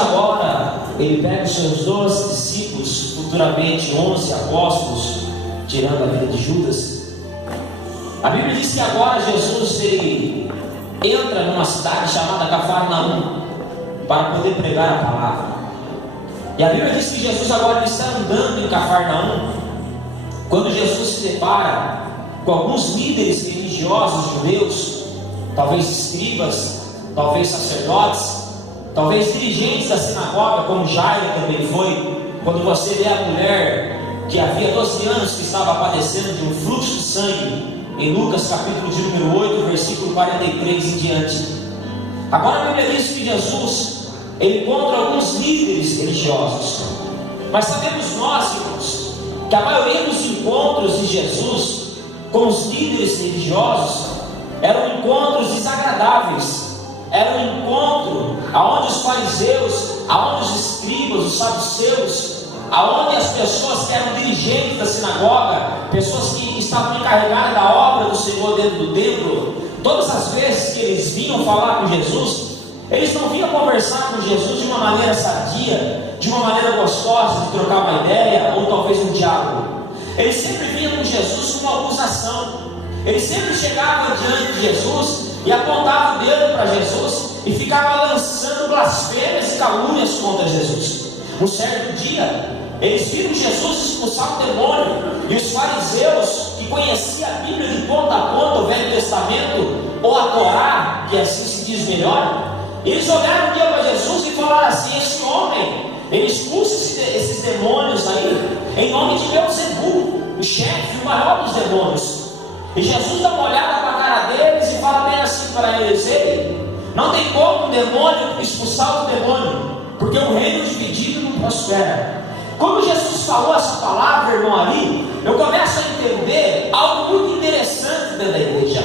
agora, ele pega os seus 12 discípulos, futuramente 11 apóstolos, tirando a vida de Judas. A Bíblia diz que agora Jesus ele entra numa cidade chamada Cafarnaum para poder pregar a palavra. E a Bíblia diz que Jesus agora ele está andando em Cafarnaum, quando Jesus se depara com alguns líderes religiosos judeus, talvez escribas, talvez sacerdotes, talvez dirigentes da sinagoga, como Jairo também foi. Quando você vê a mulher que havia 12 anos que estava padecendo de um fluxo de sangue, em Lucas capítulo de número 8, versículo 43 em diante. Agora a Bíblia diz que Jesus ele encontra alguns líderes religiosos, mas sabemos nós, irmãos, que a maioria dos encontros de Jesus com os líderes religiosos eram encontros desagradáveis. Era um encontro aonde os fariseus, aonde os escribas, os saduceus, aonde as pessoas que eram dirigentes da sinagoga, pessoas que estavam encarregadas da obra do Senhor dentro do templo, todas as vezes que eles vinham falar com Jesus, eles não vinham conversar com Jesus de uma maneira sadia, de uma maneira gostosa, de trocar uma ideia, ou talvez um diálogo. Eles sempre vinham com Jesus com uma acusação. Eles sempre chegavam diante de Jesus e apontavam o dedo para Jesus e ficavam lançando blasfêmias e calúnias contra Jesus. Um certo dia, eles viram Jesus expulsar o demônio, e os fariseus, que conheciam a Bíblia de ponta a ponta, o Velho Testamento, ou a Torá, que assim se diz melhor, eles olharam um dia para Jesus e falaram assim: esse homem, ele expulsa esses demônios aí, em nome de Beelzebul, o chefe, o maior dos demônios. E Jesus dá uma olhada para a cara deles e fala bem assim para eles: ei, não tem como um demônio expulsar o demônio, porque o reino dividido não prospera. Quando Jesus falou essa palavra, irmão, ali, eu começo a entender algo muito interessante dentro da igreja.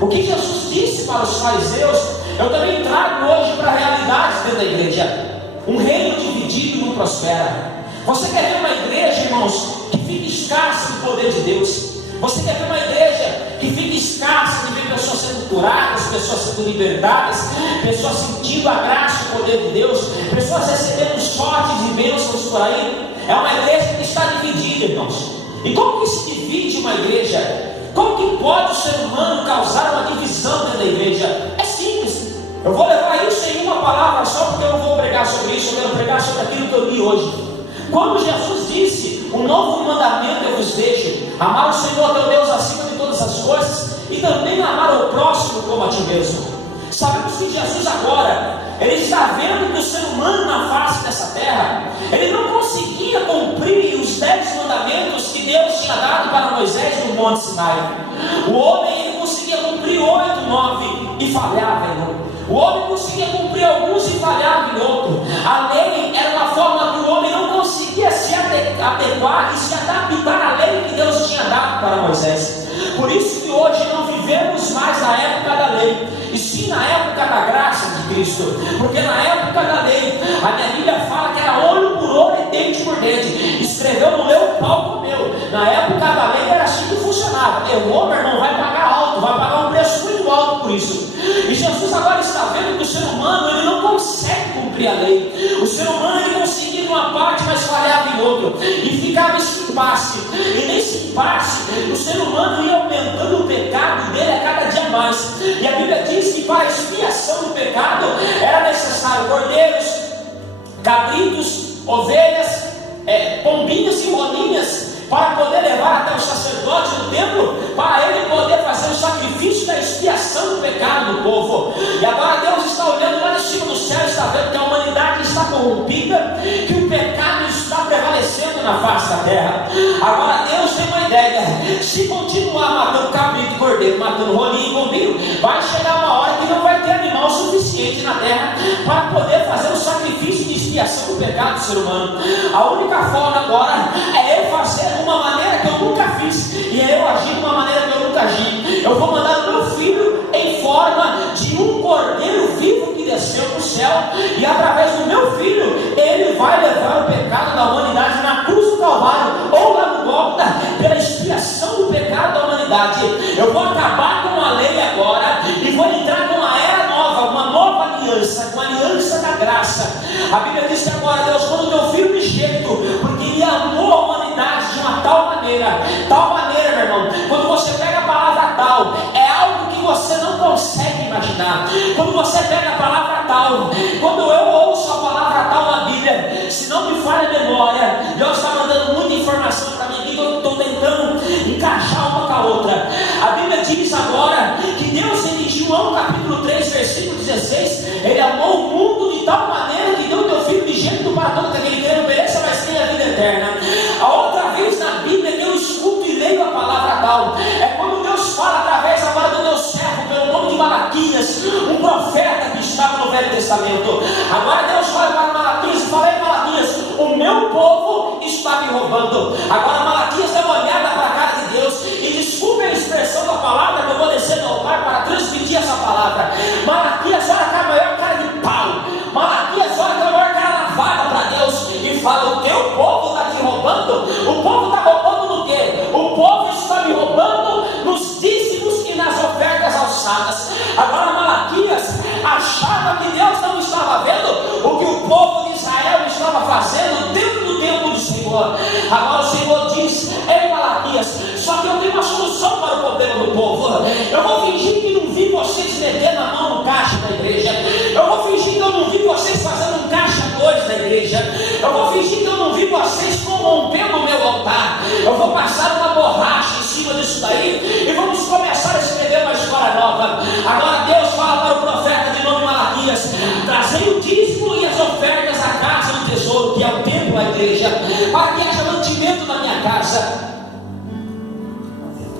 O que Jesus disse para os fariseus, eu também trago hoje para a realidade dentro da igreja. Um reino dividido não prospera. Você quer ver uma igreja, irmãos, que fica escassa do poder de Deus? Você quer ver uma igreja que fica escassa de ver pessoas sendo curadas, pessoas sendo libertadas, pessoas sentindo a graça e o poder de Deus, pessoas recebendo sortes e bênçãos por aí? É uma igreja que está dividida, irmãos. E como que se divide uma igreja? Como que pode o ser humano causar uma divisão dentro da igreja? É simples. Eu vou levar isso em uma palavra só, porque eu não vou pregar sobre isso. Eu quero pregar sobre aquilo que eu li hoje. Quando Jesus disse: um novo mandamento eu vos deixo, amar o Senhor teu Deus acima de todas as coisas, e também amar o próximo como a ti mesmo. Sabemos que Jesus agora, ele está vendo que o ser humano na face dessa terra, ele não conseguia cumprir os 10 mandamentos que Deus tinha dado para Moisés no Monte Sinai. O homem, ele conseguia cumprir 8, 9 e falhava em um. O homem conseguia cumprir alguns e falhava em outro. A lei era uma forma que o homem não conseguia se adequar e se adaptar à lei que Deus tinha dado para Moisés. Por isso que hoje não vivemos mais na época da lei, e sim na época da graça de Cristo. Porque na época da lei, a minha Bíblia fala que era olho por olho e dente por dente. Escreveu no meu, pau comeu. Na época da lei era assim que funcionava. O homem não vai pagar alto, vai pagar um preço muito alto por isso. E Jesus agora está vendo que o ser humano, ele não consegue cumprir a lei. O ser humano, ele conseguia em uma parte, mas falhava em outro, e ficava esse impasse. E nesse impasse, o ser humano ia aumentando o pecado dele a cada dia mais. E a Bíblia diz que para a expiação do pecado era necessário cordeiros, cabritos, ovelhas, pombinhas e rolinhas, para poder levar até o sacerdote do templo, para ele poder fazer o sacrifício da expiação do pecado do povo. E agora Deus está olhando lá de cima do céu, está vendo que a humanidade está corrompida, que o pecado está prevalecendo na face da terra. Agora Deus tem uma ideia: se continuar matando cabrito, cordeiro, matando rolinho e pombinho, vai chegar uma hora que não vai ter animal suficiente na terra para poder fazer o sacrifício de expiação do pecado do ser humano. A única forma agora é eu fazer de uma maneira que eu nunca fiz, e é eu agir de uma maneira que eu nunca agi. Eu vou mandar o meu filho em forma de um cordeiro vivo que desceu do céu, e através do meu filho ele vai levar o pecado da humanidade na cruz do Calvário, ou lá no Gólgota, pela expiação do pecado da humanidade. Eu vou acabar com a lei agora e vou entrar com uma era nova, uma nova aliança, com a aliança da graça. A Bíblia diz que agora Deus manda o teu filho unigênito, porque Ele amou a humanidade de uma tal maneira, meu irmão. Quando você pega a palavra tal, é algo que você não consegue imaginar. Quando você pega a palavra tal, quando eu ouço a palavra tal na Bíblia, se não me falha a memória, Deus está mandando muita informação para mim, e eu estou tentando encaixar uma com a outra. A Bíblia diz agora que Deus, em João capítulo 3, versículo 16, Ele amou o mundo de tal maneira que deu o teu filho unigênito para todo aquele que ele obedeça, mas tenha a vida eterna. A outra vez na Bíblia eu escuto e leio a palavra tal. É quando Deus fala através agora do meu servo, pelo nome de Malaquias, um profeta que estava no Velho Testamento. Agora Deus fala para Malaquias e fala: ei Malaquias, o meu povo está me roubando. Agora Malaquias dá uma olhada para a cara de Deus, e desculpe a expressão da palavra, que eu vou descer no altar para transmitir essa palavra. Malaquias olha com a maior cara de pau. Malaquias olha com a maior cara lavada para Deus e fala: o teu povo está te roubando. O povo está roubando no quê? O povo está me roubando nos dízimos e nas ofertas alçadas. Agora Malaquias achava que Deus não estava vendo o que o povo de Israel estava fazendo dentro do templo do Senhor. Agora o Senhor diz: ei Malaquias, só que eu tenho uma solução para o problema do povo. Eu vou fingir que não vi vocês metendo a mão no caixa da igreja. Eu vou fingir que eu não vi vocês fazendo um caixa 2 na igreja. Eu vou fingir que eu não vi vocês corrompendo o meu altar. Eu vou passar uma borracha em cima disso daí e vamos começar a escrever uma história nova. Agora Deus fala para o profeta de nome Malaquias: trazei o dízimo e as ofertas à casa do tesouro, que é o templo, a igreja, para que haja mantimento na minha casa,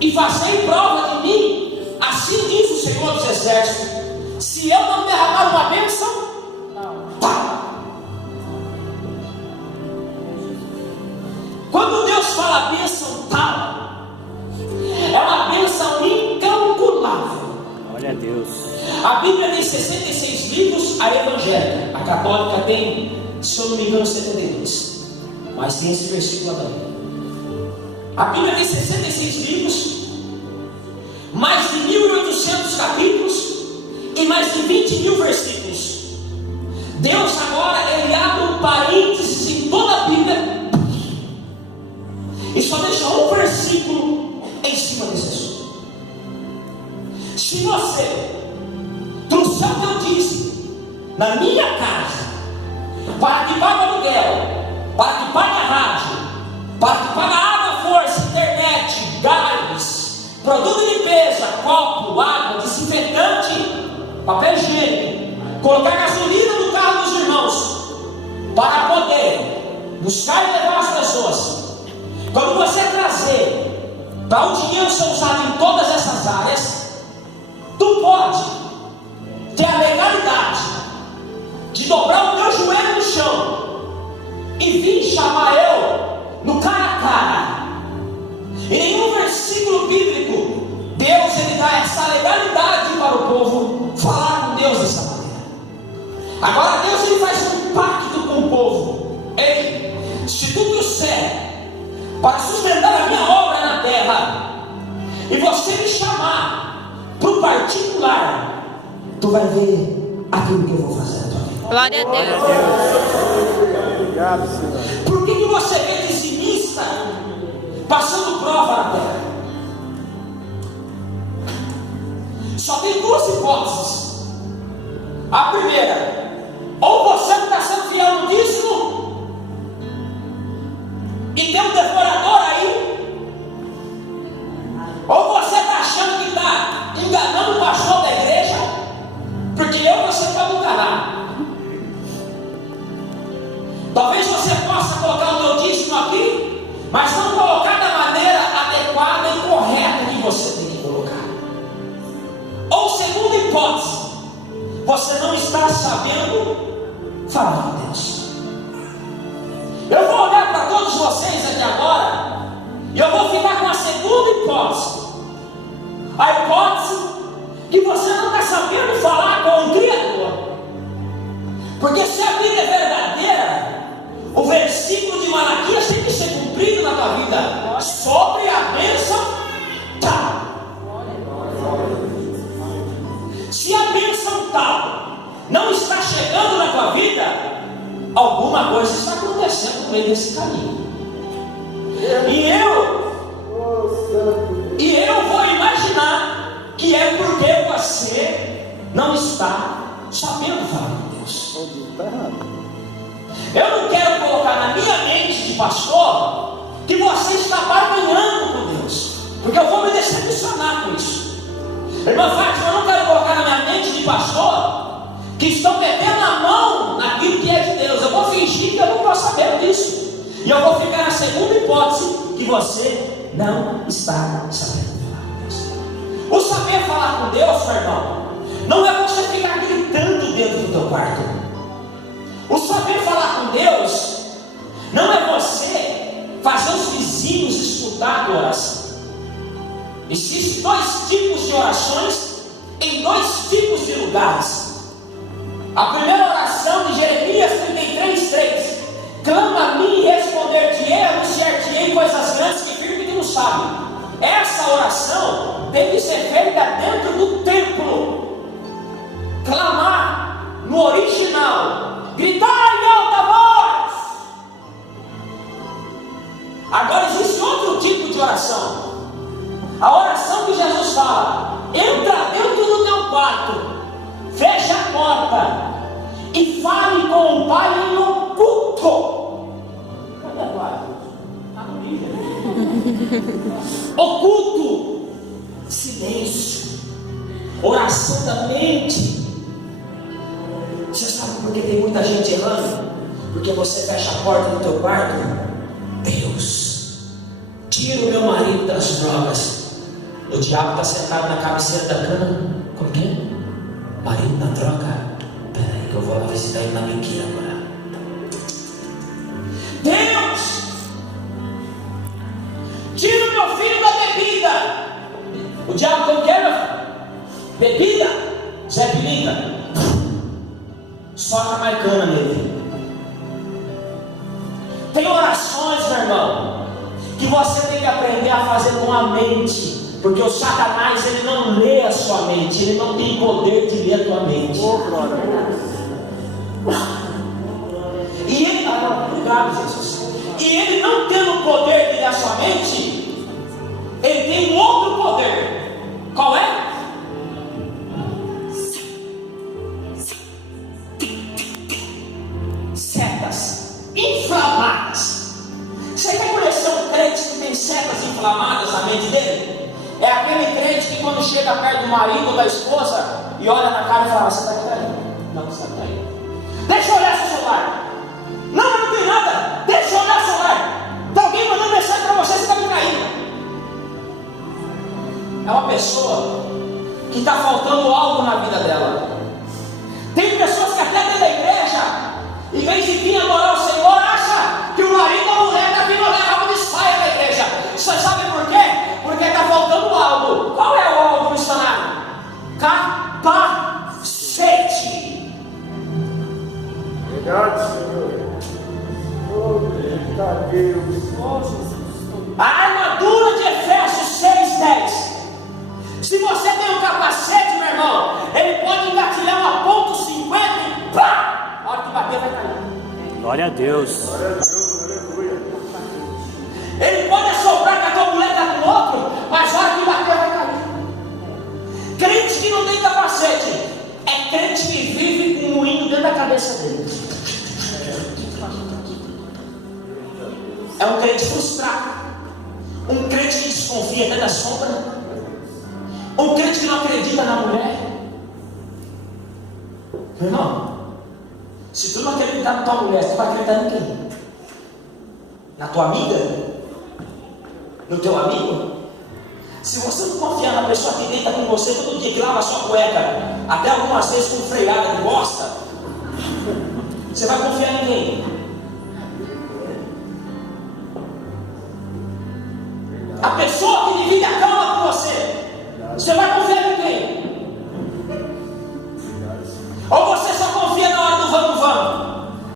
e fazei prova de mim, assim diz o Senhor dos Exércitos, se eu não derramar uma bênção, pá. Quando Deus fala bênção tal, é uma bênção incalculável. Glória a Deus. A Bíblia tem 66 livros, a evangélica, a católica tem, se eu não me engano, 72, mas tem esse versículo também. A Bíblia tem 66 livros, mais de 1.800 capítulos e mais de 20 mil versículos. Deus agora, Ele abre um parênteses em toda a Bíblia e só deixa um versículo em cima desse assunto. Se você trouxer o teu dízimo na minha casa, para que pague aluguel, para que pague a rádio, para que pague água, força, internet, gás, produto de limpeza, copo, água, desinfetante, papel higiênico, colocar gasolina no carro dos irmãos, para poder buscar e levar as pessoas. Quando você trazer para o dinheiro ser usado em todas essas áreas, tu pode ter a legalidade de dobrar o teu joelho no chão e vir chamar eu no cara a cara. Em nenhum versículo bíblico Deus ele dá essa legalidade para o povo falar com Deus dessa maneira. Agora Deus ele faz um pacto com o povo: ei, se tu trouxer para sustentar a minha obra na terra e você me chamar para o particular, tu vai ver aquilo que eu vou fazer na tua vida. Glória a Deus. Obrigado, Senhor. Por que você vê dizimista passando prova na terra? Só tem duas hipóteses. A primeira: ou você não está sendo fiel no dízimo e tem um devorador aí, ou você está achando que está enganando o pastor da igreja, porque você pode enganar. Talvez você possa colocar o teu dízimo aqui, mas não colocar da maneira adequada e correta que você tem que colocar. Ou segunda hipótese, você não está sabendo falar com Deus. Eu vou olhar para todos vocês aqui agora e eu vou ficar com a segunda hipótese. A hipótese que você não está sabendo falar com o Criador. Porque se a Bíblia é verdadeira, o versículo de Malaquias tem que ser cumprido na tua vida sobre a bênção tal. Se a bênção tal não está chegando na tua vida, alguma coisa está acontecendo no meio desse caminho. E eu vou imaginar que é porque você não está sabendo falar com Deus. Eu não quero colocar na minha mente de pastor que você está barganhando com Deus, porque eu vou me decepcionar com isso. Irmã Fátima, eu não quero colocar na minha mente de pastor que estão metendo a mão naquilo que é de Deus. Eu vou fingir que eu não estou sabendo disso, e eu vou ficar na segunda hipótese, que você não está sabendo falar com Deus. O saber falar com Deus, meu irmão, não é você ficar gritando dentro do teu quarto. O saber falar com Deus não é você fazer os vizinhos escutar a tua oração. Existem dois tipos de orações em dois tipos de lugares. A primeira oração de Jeremias 33:3: clama a mim e responder-te-ei, anunciar-te-ei coisas grandes que firme que não sabe. Essa oração tem que ser feita dentro do templo. Clamar no original, gritar em alta voz. Agora existe outro tipo de oração, a oração que Jesus fala: entra dentro do teu quarto, fecha a porta e fale com o Pai em oculto. Cadê a tua? Está no livro. Oculto, silêncio, oração da mente. Você sabe por que tem muita gente errando? Porque você fecha a porta do teu quarto. Deus, tira o meu marido das drogas. O diabo está sentado na cabeceira da cama. Como que é? Marido na droga? Peraí que eu vou lá visitar ele na biquinha agora. Deus, tira o meu filho da bebida. O diabo como que é, meu filho? Bebida? Zé Pilinga. Soca mais cana nele. Tem orações, meu irmão, que você tem que aprender a fazer com a mente. Porque o Satanás, ele não lê a sua mente, ele não tem poder de ler a tua mente. E ele, obrigado, Jesus. E ele não tendo o poder de ler a sua mente, ele tem um outro poder. Qual é? Setas inflamadas. Você quer conhecer um crente que tem setas inflamadas na mente dele? É aquele crente que quando chega perto do marido ou da esposa e olha na cara e fala: você está traindo? Não, você está traindo. Deixa eu olhar seu celular. Não, não tem nada. Deixa eu olhar o celular. Está alguém mandando mensagem para você, você está me traindo. É uma pessoa que está faltando algo na vida dela. Tem pessoas que até dentro da igreja, em vez de vir adorar o Senhor, acha que o marido ou a mulher está vindo olhar rabo de saia da igreja. Você sabe por quê? Porque está faltando algo. Qual é o algo missionário? Capacete. Obrigado, Senhor. Deus. A armadura de Efésios 6:10. Se você tem um capacete, meu irmão, ele pode engatilhar uma ponto 50 e pá! A hora que bater vai cair. Glória a Deus. Glória a Deus, aleluia. Ele pode assoprar que a tua mulher está com outro, mas a hora que bater vai cair. Crente que não tem capacete é crente que vive com um moinho dentro da cabeça dele. É um crente frustrado, um crente que desconfia até da sombra, um crente que não acredita na mulher. Meu irmão, se tu não acreditar na tua mulher, tu vai acreditar em quem? Na tua amiga? No teu amigo? Se você não confiar na pessoa que deita com você todo dia, que lava a sua cueca, até algumas vezes com freirada de bosta, você vai confiar em quem? A pessoa que divide a cama com você, você vai confiar em quem? Ou você